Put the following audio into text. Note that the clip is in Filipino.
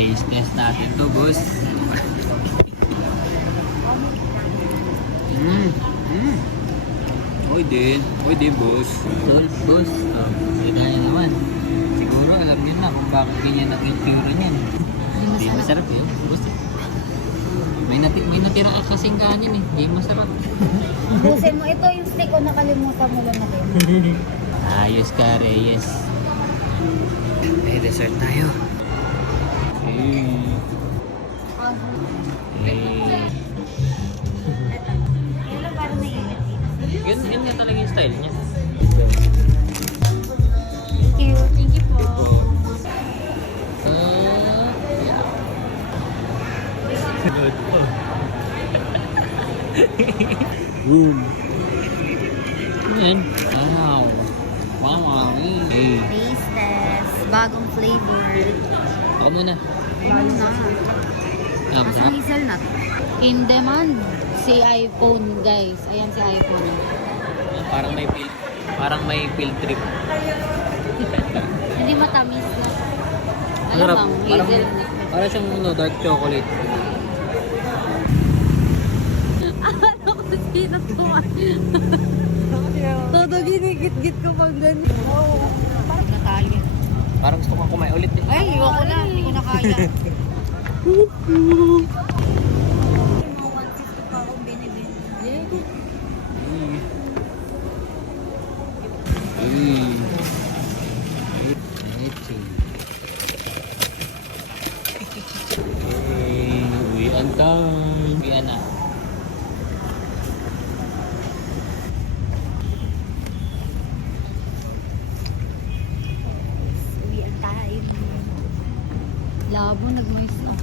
Taste test natin to, boss. Oy din, boss. Solve, boss. Oh, kaya naman. Siguro alam niyo na kung bakit ganyan ang itsura niyan. Hindi masarap yun, boss. May natira ka kasing kanin eh. Hindi masarap. Busin mo. Ito yung steak ko, nakalimutan mo lang na din. Ayos ka, Reyes. May dessert tayo. Hey. Ito parang naiinit dito. Yun nga talaga yung style niya. Thank you. Thank you po. Yeah. Good po. Boom. Yan. Wow. Wow. Hey. Taste test. Bagong flavor. Ako muna. Ano na? Masarap. Hazelnut. In demand. Si iPhone, guys. Ayan si iPhone. Parang may field trip. Hindi matamis na. Ano Masarap. bang? Parang Hazelnut. siyang dark chocolate. Ano ko sino to? Todo ginigit-git ko pag ganyan. Parang natali. Parang gusto ko kumain ulit eh. Ay, ayoko na. Hindi ko na kaya. Uwian time. Uwian na. Uwian time. Labo, nag-moist na.